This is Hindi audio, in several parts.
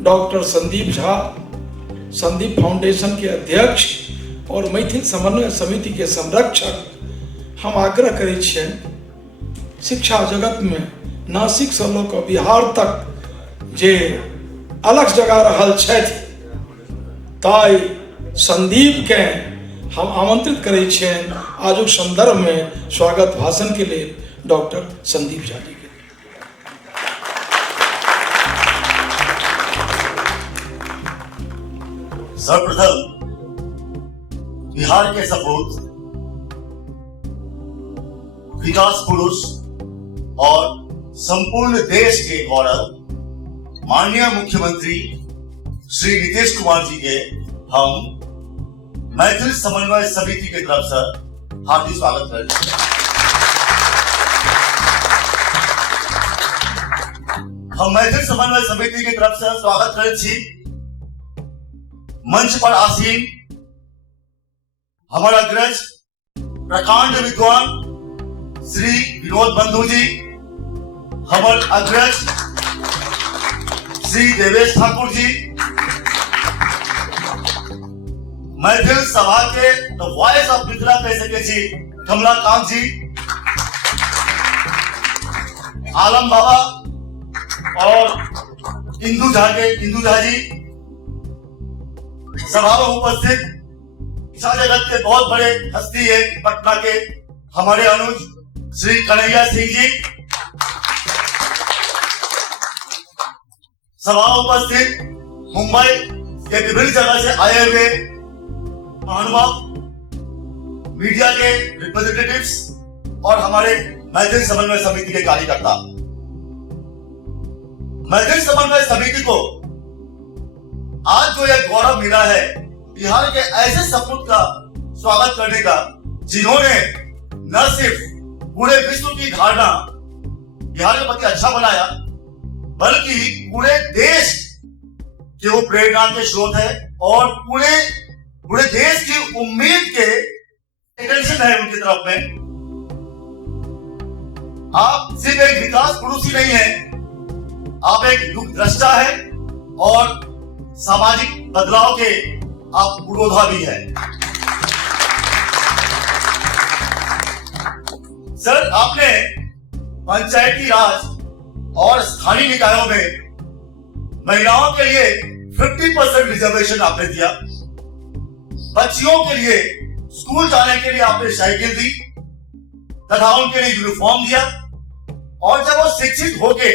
डॉक्टर संदीप झा, संदीप फाउंडेशन के अध्यक्ष और मैथिल समन्वय समिति के संरक्षक, हम आग्रह करै छियनि शिक्षा जगत में नासिक से लऽ कऽ बिहार तक जे अलग जगा रहल छथि, ताई संदीप के हम आमंत्रित करै छियनि आजुक संदर्भ में स्वागत भाषण के लिए डॉक्टर संदीप झा जी के। सर्वप्रथम बिहार के सपूत, विकास पुरुष और संपूर्ण देश के गौरव माननीय मुख्यमंत्री श्री नीतीश कुमार जी के हम मैथिल समन्वय समिति की तरफ से हार्दिक स्वागत करते हैं। हम मैथिल समन्वय समिति की तरफ से स्वागत करते छी मंच पर आसीन हमारा अग्रज प्रकांड विद्वान श्री विनोद बंधु जी, हमारे अग्रज श्री देवेश ठाकुर जी, मैथिल सभा के द वॉइस ऑफ मिथिला कह सके छी कमलाकांत जी, आलम बाबा और इंदु झा जी, सभा में उपस्थित शिक्षा जगत के बहुत बड़े हस्ती है पटना के हमारे अनुज श्री कन्हैया सिंह जी, सभा में उपस्थित मुंबई के विभिन्न जगह से आए हुए महानुभाव, मीडिया के रिप्रेजेंटेटिव्स और हमारे मैथिल समन्वय समिति के कार्यकर्ता। मैथिल समन्वय समिति को आज जो यह गौरव मिला है बिहार के ऐसे सपूत का स्वागत करने का, जिन्होंने न सिर्फ पूरे विश्व की धारणा बिहार के प्रति अच्छा बनाया, बल्कि पूरे देश के वो प्रेरणा के स्रोत है और पूरे देश की उम्मीद के टेंशन है उनकी तरफ में। आप सिर्फ एक विकास पुरुष ही नहीं है, आप एक युग द्रष्टा है और सामाजिक बदलाव के आप पुरोधा भी है। सर, आपने पंचायती राज और स्थानीय निकायों में महिलाओं के लिए 50% रिजर्वेशन आपने दिया, बच्चियों के लिए स्कूल जाने के लिए आपने साइकिल दी तथा उनके लिए यूनिफॉर्म दिया, और जब वो शिक्षित होके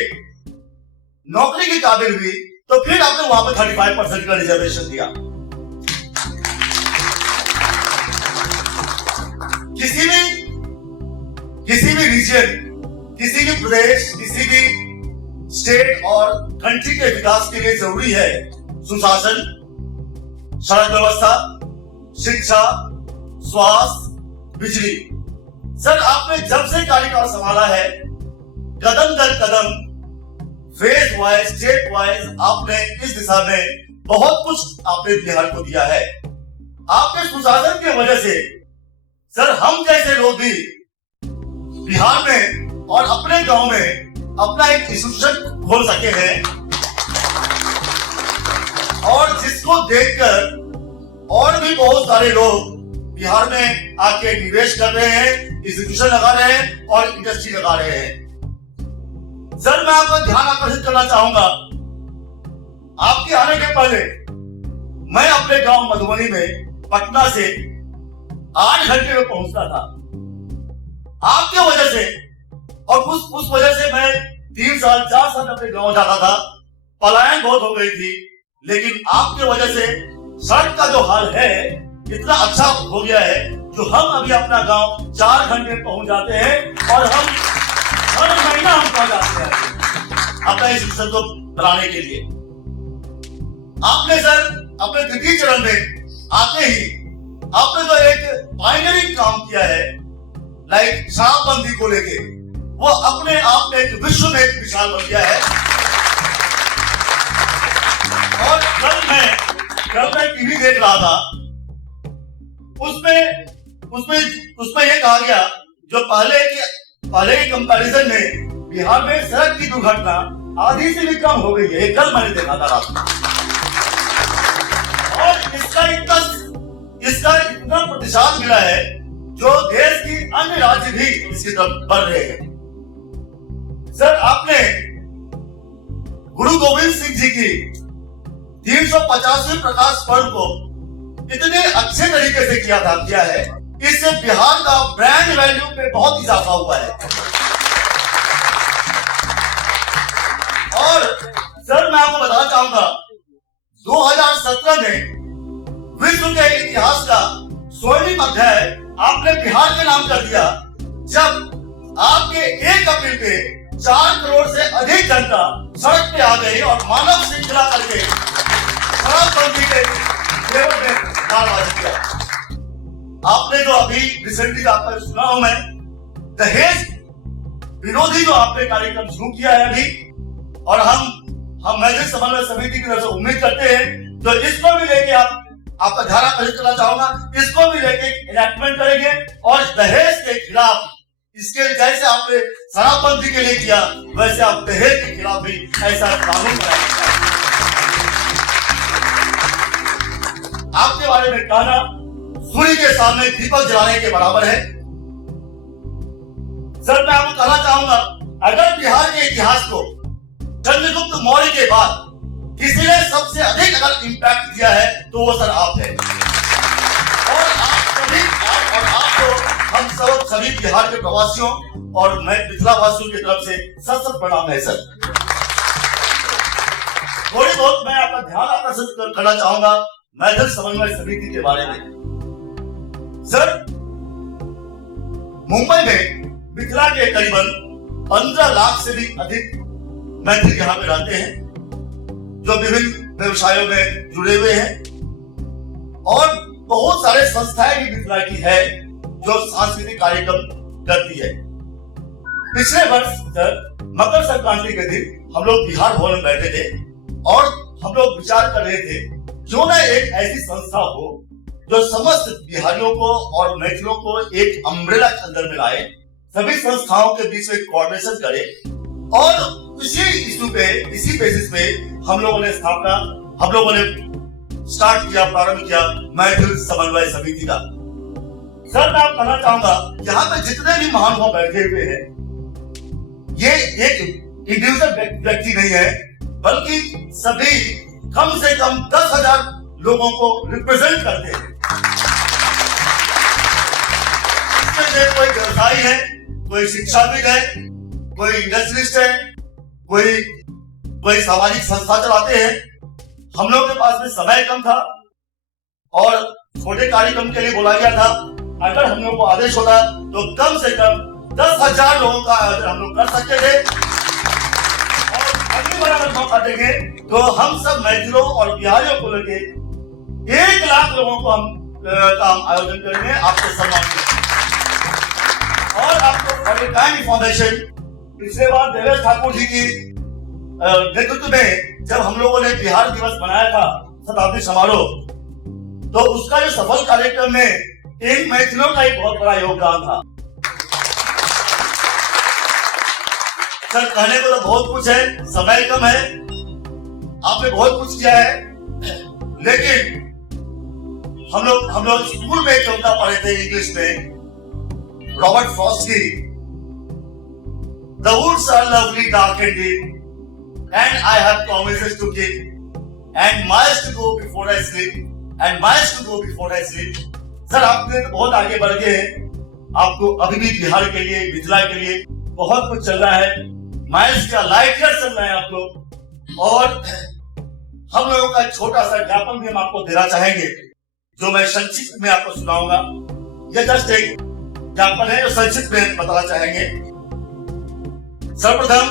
नौकरी की काबिल हुई तो फिर आपने वहां पर 35% का रिजर्वेशन दिया। किसी भी रीजन, किसी भी प्रदेश, किसी भी स्टेट और कंट्री के विकास के लिए जरूरी है सुशासन, सड़क व्यवस्था, शिक्षा, स्वास्थ्य, बिजली। सर, आपने जब से कार्यकाल संभाला है, कदम दर कदम, फेज वाइज, स्टेट वाइज आपने इस दिशा में बहुत कुछ आपने बिहार को दिया है। आपके सुशासन की वजह से सर हम जैसे लोग भी बिहार में और अपने गांव में अपना एक इंस्टीट्यूशन खोल सके हैं, और जिसको देखकर और भी बहुत सारे लोग बिहार में आके निवेश कर रहे हैं, इंस्टीट्यूशन लगा रहे हैं और इंडस्ट्री लगा रहे हैं। सर, मैं आपका ध्यान आकर्षित करना चाहूंगा, आपके आने के पहले मैं अपने गांव मधुबनी में पटना से 8 घंटे में पहुंचता था। आपके वजह से और उस वजह से मैं 3 साल 4 साल अपने गांव जाता था, पलायन बहुत हो गई थी, लेकिन आपके वजह से सड़क का जो हाल है इतना अच्छा हो गया है जो हम अभी अपना गांव 4 घंटे पहुंच जाते हैं और हम हर महीना हम पहुंच जाते हैं अपना इस मिशन को बनाने के लिए। आपने सर अपने द्वितीय चरण में आते ही आपने जो एक पायनियरिंग काम किया है, लाइक शराबबंदी को लेके, वो अपने आप में एक विश्व में एक मिसाल बन गया है। और कल मैं टीवी देख रहा था, उसमें ये कहा गया जो पहले के कंपैरिजन में बिहार में सड़क की दुर्घटना आधी से भी कम हो गई है, कल मैंने देखा था रात में। और इसका इतना प्रतिशत मिला है जो देश की अन्य राज्य भी इसकी तरफ बढ़ रहे हैं। सर, आपने गुरु गोविंद सिंह जी की 350वें प्रकाश पर्व को इतने अच्छे तरीके से किया है, इससे बिहार का ब्रांड वैल्यू पे बहुत इजाफा हुआ है। और सर, मैं आपको बताना चाहूंगा 2017 में विश्व के इतिहास का स्वर्णिम अध्याय आपने बिहार के नाम कर दिया, जब आपके 1 अप्रैल पे 4 करोड़ से अधिक जनता सड़क पे आ गई और मानव श्रृंखला करके शराबबंदी के फेवर में नारेबाजी किया। आपने जो अभी रिसेंटली आपका सुना हूं मैं, दहेज विरोधी जो आपने कार्यक्रम शुरू किया है अभी, और हम मैत्री समन्वय समिति की तरफ से उम्मीद करते हैं तो इसको भी लेके आपका ध्यान आकर्षित करना चाहूंगा, इसको भी लेके इनैक्टमेंट करेंगे और दहेज के खिलाफ, इसके जैसे आपने शराबबंदी के लिए किया वैसे आप दहेज के खिलाफ भी ऐसा कानून बनाएंगे। आपके बारे में कहना सूर्य के सामने दीपक जलाने के बराबर है। सर, मैं आपको कहना चाहूंगा, अगर बिहार के इतिहास को चंद्रगुप्त मौर्य के बाद किसी ने सबसे अधिक अगर इंपैक्ट दिया है तो वो सर आप है। और आप तो हम सब सभी बिहार के प्रवासियों और मैं मिथिला वासियों की तरफ से सत प्रणाम है सर। थोड़ी बहुत मैं आपका ध्यान आकर्षित करना चाहूंगा मैथिल समन्वय समिति के बारे में। सर, मुंबई में मिथिला के करीबन 15 लाख से भी अधिक मैथिल यहाँ पे रहते हैं, जो विभिन्न व्यवसायों में जुड़े हुए हैं, और बहुत सारे संस्थाएं भी मिथिला की है जो सांस्कृतिक कार्यक्रम करती है। पिछले वर्ष सर, मकर संक्रांति के दिन हम लोग बिहार भवन में बैठे थे और हम लोग विचार कर रहे थे क्यों ना एक ऐसी संस्था हो जो समस्त बिहारियों को और मैथिलों को एक अम्ब्रेला के अंदर में लाए, सभी संस्थाओं के बीच में कोऑर्डिनेशन करे, और इसी बेसिस पे हम लोगों ने स्टार्ट किया, प्रारंभ किया मैथिल समन्वय समिति का। सर, मैं आपको कहना चाहूंगा, यहाँ पे जितने भी महानुभाव बैठे हुए हैं, ये एक इंडिविजुअल व्यक्ति नहीं है, बल्कि सभी कम से कम 10,000 लोगों को रिप्रेजेंट करते हैं। इसमें कोई व्यवसायी है, कोई शिक्षाविद है, कोई इंडस्ट्रियलिस्ट है, कोई सामाजिक संस्था चलाते हैं। हम लोग के पास में समय कम था और छोटे कार्यक्रम के लिए बोला गया था। अगर हम लोग को आदेश होता तो कम से कम 10,000 लोगों का आयोजन हम लोग कर सकते थे, और अगली बार अगर मौका देंगे तो हम सब मैथिलों और बिहारियों को लेके 1 लाख लोगों को हम आयोजन करेंगे आपके सम्मान में। और आपको फाउंडेशन पिछले बार देवेश ठाकुर जी की नेतृत्व में जब हम लोगों ने बिहार दिवस मनाया था, शताब्दी समारोह, तो उसका जो सफल कार्यक्रम में इन मैथिलों का एक बहुत बड़ा योगदान था। सर, कहने को तो बहुत कुछ है, समय कम है, आपने बहुत कुछ किया है, लेकिन हम लोग स्कूल में एक कविता पढ़े थे इंग्लिश में, रॉबर्ट फ्रॉस्ट की, The woods are lovely, dark and deep, and I have promises to keep, and miles to go before I sleep, and miles to go before I sleep. Sir, आपने तो बहुत आगे बढ़ गए हैं, आपको अभी भी बिहार के लिए, मिथिला के लिए बहुत कुछ चल रहा है, माइल्स का लाइट ईयर चल रहा है आप लोग। और हम लोगों का छोटा सा ज्ञापन भी हम आपको देना चाहेंगे, जो मैं संक्षिप्त में आपको सुनाऊंगा। यह जस्ट एक ज्ञापन है जो संक्षिप्त में बताना चाहेंगे। सर्वप्रथम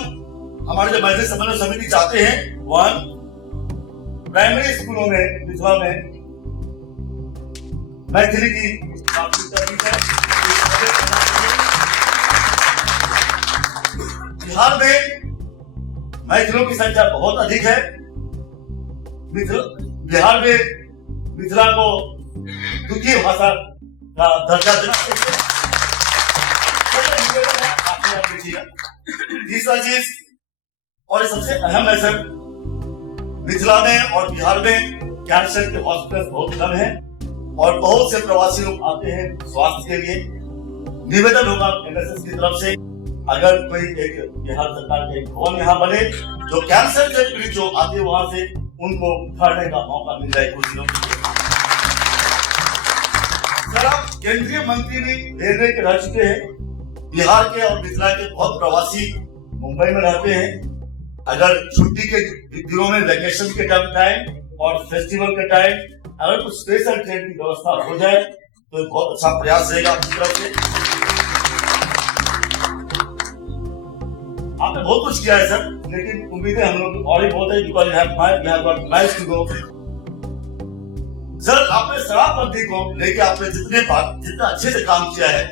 हमारे जो मैथिल समन्वय समिति चाहते हैं, 1, प्राइमरी स्कूलों में मिथिला में मैथिली की बिहार में मैथिलों की संख्या बहुत अधिक है। बिहार में मिथिला को द्वितीय भाषा का दर्जा देना चाहिए। तीसरा चीज, और ये सबसे अहम है सर, मिथिला में और बिहार में कैंसर के हॉस्पिटल बहुत कम है और बहुत से प्रवासी लोग आते हैं स्वास्थ्य के लिए। निवेदन होगा एनएसएस की तरफ से, अगर कोई एक बिहार सरकार के भवन यहाँ बने जो कैंसर से पीड़ित जो आते हैं वहां से उनको ठहरने का मौका मिल जाए कुछ दिनों के लिए। सर, आप केंद्रीय मंत्री भी रेलवे के रह चुके हैं। बिहार के और मिथिला के बहुत प्रवासी मुंबई में रहते हैं। अगर छुट्टी के दिनों में, वैकेशन के टाइम और फेस्टिवल के टाइम अगर कुछ स्पेशल ट्रेन की व्यवस्था हो जाए तो बहुत अच्छा प्रयास रहेगा आपकी तरफ से। आपने बहुत कुछ किया है सर, लेकिन उम्मीदें हम लोग और भी बहुत है, because we have got miles to go. Sir, आपने शराबबंदी को लेके आपने जितना अच्छे से काम किया है,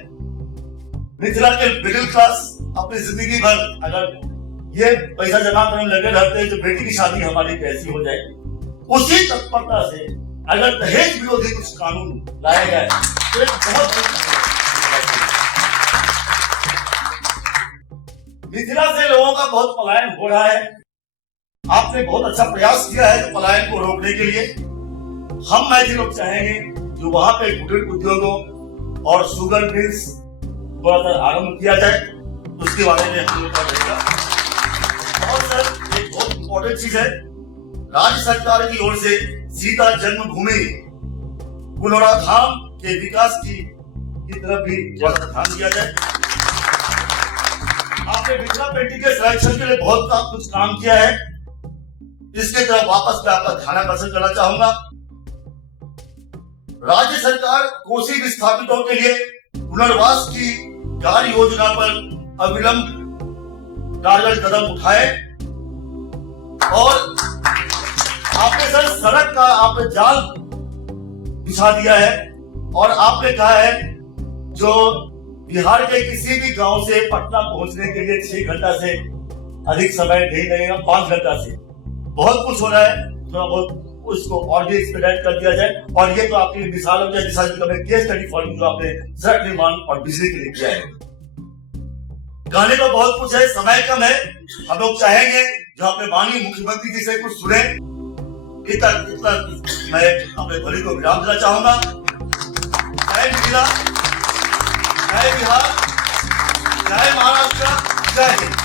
मिथिला के मिडिल क्लास अपनी जिंदगी भर अगर ये पैसा जमा करने लगे रहते हैं तो बेटी की शादी हमारी कैसी हो जाए, उसी तत्परता से अगर दहेज विरोधी कुछ कानून लाया जाए तो बहुत मिथिला से लोगों का बहुत पलायन हो रहा है। आपने बहुत अच्छा प्रयास किया है पलायन को रोकने के लिए। हम मैथिल लोग चाहेंगे जो वहां पे कुटीर उद्योगों और शुगर मिल्स थोड़ा सा आरंभ किया जाए, उसके बारे में हम लोग का रहेगा। और सर, एक बहुत इंपॉर्टेंट चीज है, राज्य सरकार की ओर से सीता जन्मभूमि पुनौरा धाम के विकास की तरफ भी थोड़ा सा ध्यान दिया जाए। आपने मिथिला पेंटिंग के संरक्षण के लिए बहुत कुछ काम किया है, इसके तरफ वापस मैं आपका ध्यान आकर्षण करना चाहूंगा। राज्य सरकार कोसी विस्थापितों के लिए पुनर्वास की कार्य योजना पर अविलंब कारगर कदम उठाए और आपने सर सड़क का आपने जाल बिछा दिया है और आपने कहा है जो बिहार के किसी भी गांव से पटना पहुंचने के लिए 6 घंटा से अधिक समय नहीं लगेगा, 5 घंटा से। बहुत कुछ हो रहा है, थोड़ा बहुत उसको और भी एक्सपेडाइट कर दिया जाए। और ये तो आपकी मिसाल हो जाए, केस स्टडी फॉर जो आपने सड़क निर्माण और बिजली के लिए किया है। कहने को बहुत कुछ है, समय कम है। हम लोग चाहेंगे जो अपने माननीय मुख्यमंत्री जी से कुछ सुने। इतना मैं अपने ध्वनि को विराम देना चाहूंगा। जय मिथिला, जय बिहार, जय महाराष्ट्र, जय हिंद।